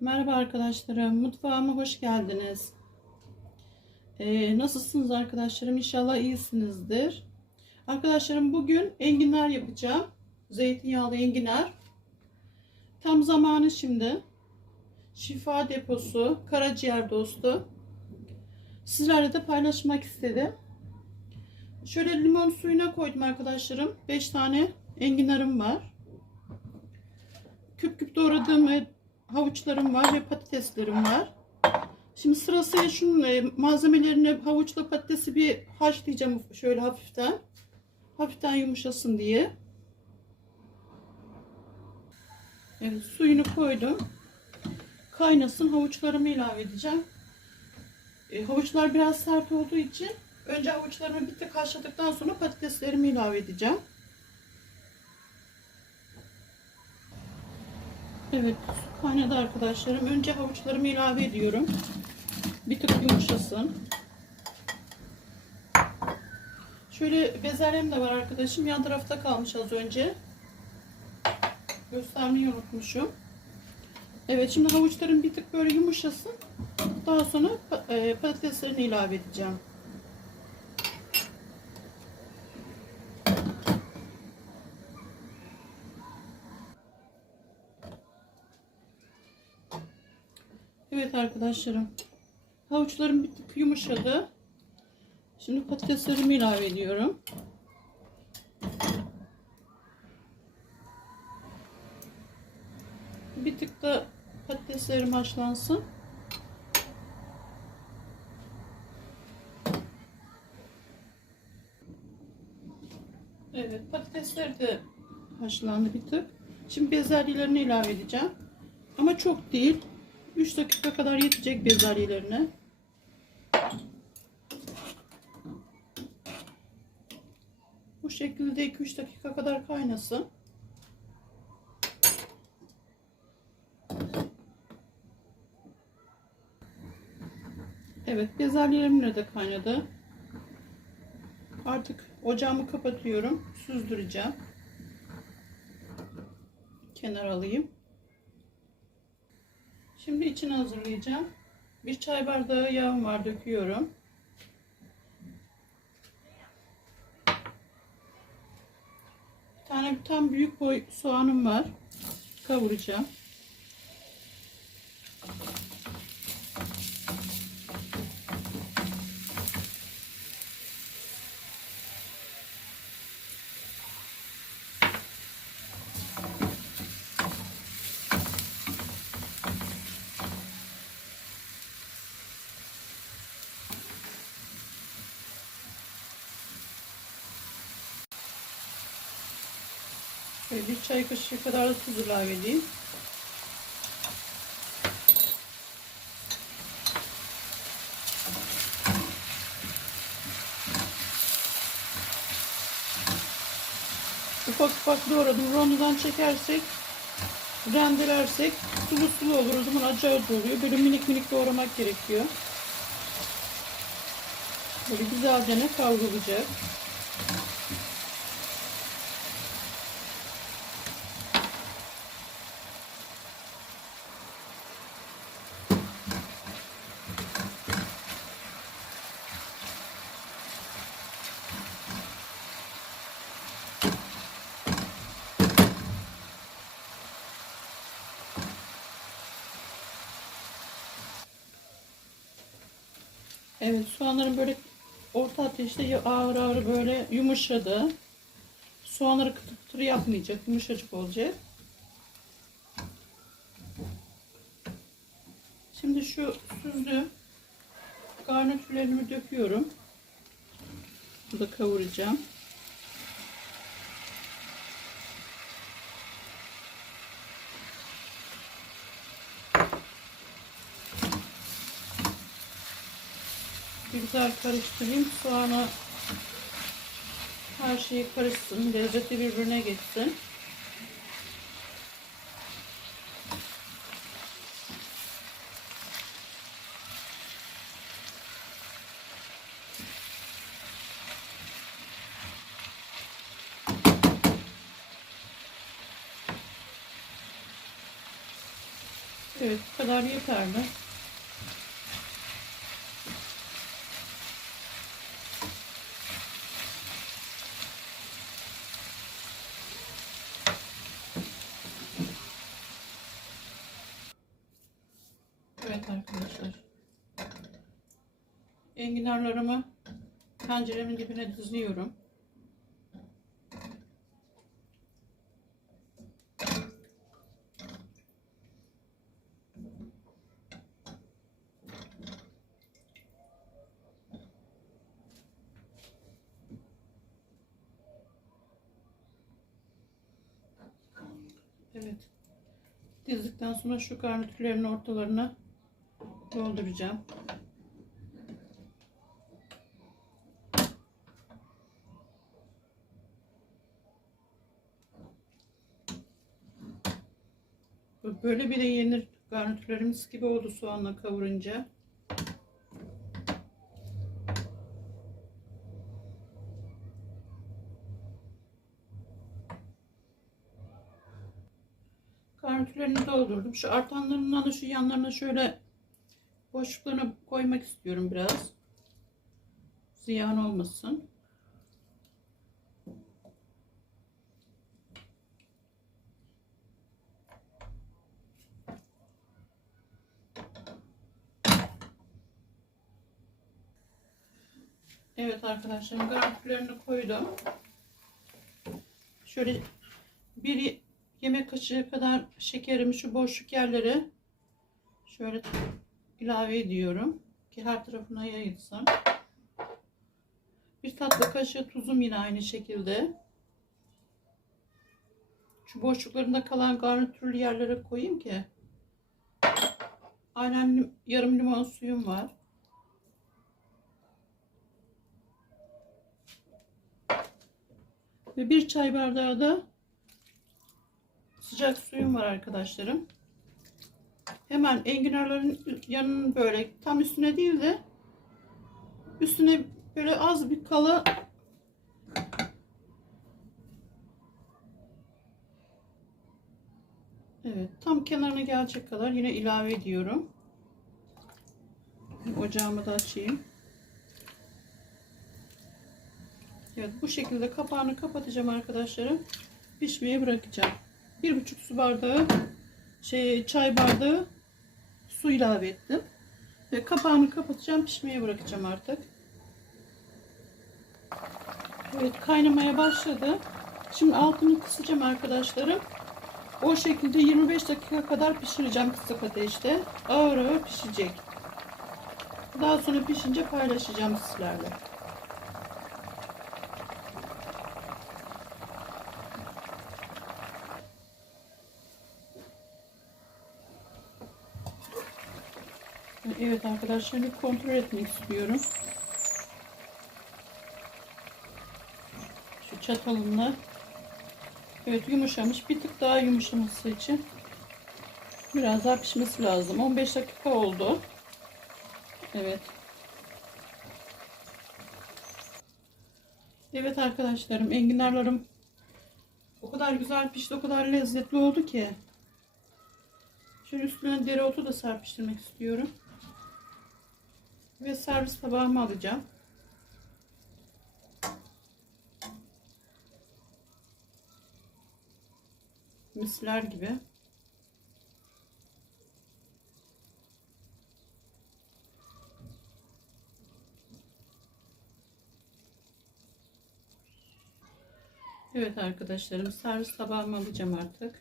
Merhaba arkadaşlarım, mutfağıma hoş geldiniz. Ee, nasılsınız arkadaşlarım? İnşallah iyisinizdir. Arkadaşlarım bugün enginar yapacağım. Zeytinyağlı enginar. Tam zamanı şimdi. Şifa deposu, karaciğer dostu. Sizlerle de paylaşmak istedim. Şöyle limon suyuna koydum arkadaşlarım. 5 tane enginarım var. Küp küp doğradığım ve havuçlarım var ve patateslerim var. Şimdi sırasıyla şunun e, malzemelerini havuçla patatesi bir haşlayacağım şöyle hafiften. Hafiften yumuşasın diye. Evet suyunu koydum. Kaynasın havuçlarımı ilave edeceğim. E, havuçlar biraz sert olduğu için önce havuçlarımı bir tık haşladıktan sonra patateslerimi ilave edeceğim. Evet kaynadı arkadaşlarım. Önce havuçlarımı ilave ediyorum. Bir tık yumuşasın. Şöyle bezelyem de var arkadaşım. Yan tarafta kalmış az önce. Göstermeyi unutmuşum. Evet şimdi havuçlarım bir tık böyle yumuşasın. Daha sonra e, patateslerini ilave edeceğim. Evet arkadaşlarım. Havuçlarım bir tık yumuşadı. Şimdi patateslerimi ilave ediyorum. Bir tık da patateslerim haşlansın. Evet patatesler de haşlandı bir tık. Şimdi bezelyelerini ilave edeceğim. Ama çok değil. 3 dakika kadar yetecek bezelyelerine. Bu şekilde 2-3 dakika kadar kaynasın. Evet bezelyelerimle de kaynadı. Artık ocağımı kapatıyorum. Süzdüreceğim. Kenar alayım. Şimdi içini hazırlayacağım. Bir çay bardağı yağım var döküyorum. Bir tane tam büyük boy soğanım var. Kavuracağım. Şöyle bir çay kaşığı kadar da tuz ilave edeyim. Ufak ufak doğradım. Rondodan çekersek, rendelersek sulu sulu olur. O zaman acayip oluyor. Böyle minik minik doğramak gerekiyor. Böyle güzelce ne kavrulacak. Evet soğanların böyle orta ateşte ağır ağır böyle yumuşadı. Soğanları kıtır kıtır yapmayacak. Yumuşacık olacak. Şimdi şu süzlü garnitürlerimi döküyorum. Burada kavuracağım. Güzel karıştırayım. Soğanı her şeyi karışsın. Lezzeti birbirine geçsin. Evet bu kadar yeterli. Evet arkadaşlar. Enginarlarımı tenceremin dibine diziyorum. Evet. Dizdikten sonra şu garnitürlerin ortalarına dolduracağım. Böyle bir de yenir garnitürlerimiz gibi oldu soğanla kavurunca. Garnitürlerini doldurdum. Şu artanlarından da şu yanlarına şöyle boşluklarına koymak istiyorum biraz. Ziyan olmasın. Evet arkadaşlar garnitürlerini koydum. Şöyle bir yemek kaşığı kadar şekerimi şu boşluk yerlere şöyle ilave ediyorum ki her tarafına yayılsın. Bir tatlı kaşığı tuzum yine aynı şekilde. Şu boşluklarında kalan garnitürlü yerlere koyayım ki. Aynen yarım limon suyum var. Ve bir çay bardağı da sıcak suyum var arkadaşlarım. Hemen enginarların yanının böyle tam üstüne değil de üstüne böyle az bir kala Evet tam kenarına gelecek kadar yine ilave ediyorum. Ocağımı da açayım. Evet bu şekilde kapağını kapatacağım arkadaşlarım. Pişmeye bırakacağım. Bir buçuk su bardağı şey çay bardağı su ilave ettim. Ve kapağını kapatacağım. Pişmeye bırakacağım artık. Evet kaynamaya başladı. Şimdi altını kısacağım arkadaşlarım. O şekilde 25 dakika kadar pişireceğim kısık ateşte. Ağır ağır pişecek. Daha sonra pişince paylaşacağım sizlerle. Evet arkadaşlar bir kontrol etmek istiyorum. Şu çatalımla. Evet yumuşamış. Bir tık daha yumuşaması için biraz daha pişmesi lazım. 15 dakika oldu. Evet. Evet arkadaşlarım enginarlarım o kadar güzel pişti, o kadar lezzetli oldu ki. Şöyle üstüne dereotu da serpiştirmek istiyorum. Ve servis tabağıma alacağım. Misler gibi. Evet arkadaşlarım servis tabağıma alacağım artık.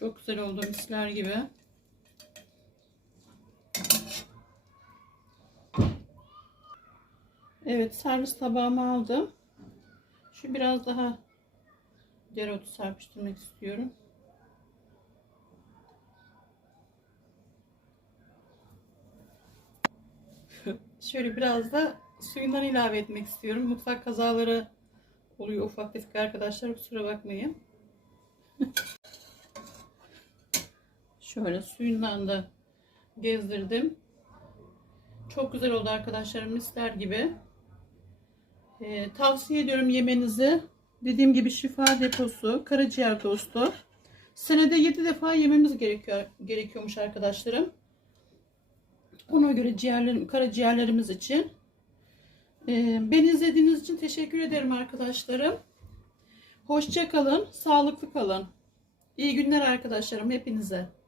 Çok güzel oldu misler gibi. Evet servis tabağıma aldım. Şu biraz daha dereotu serpiştirmek istiyorum. Şöyle biraz da suyundan ilave etmek istiyorum. Mutfak kazaları oluyor ufak tefek arkadaşlar kusura bakmayın. Şöyle suyundan da gezdirdim. Çok güzel oldu arkadaşlarım misler gibi. Ee, tavsiye ediyorum yemenizi. Dediğim gibi şifa deposu, karaciğer dostu. Senede 7 defa yememiz gerekiyor gerekiyormuş arkadaşlarım. Ona göre ciğerlerim, karaciğerlerimiz için. Ee, beni izlediğiniz için teşekkür ederim arkadaşlarım. Hoşça kalın, sağlıklı kalın. İyi günler arkadaşlarım hepinize.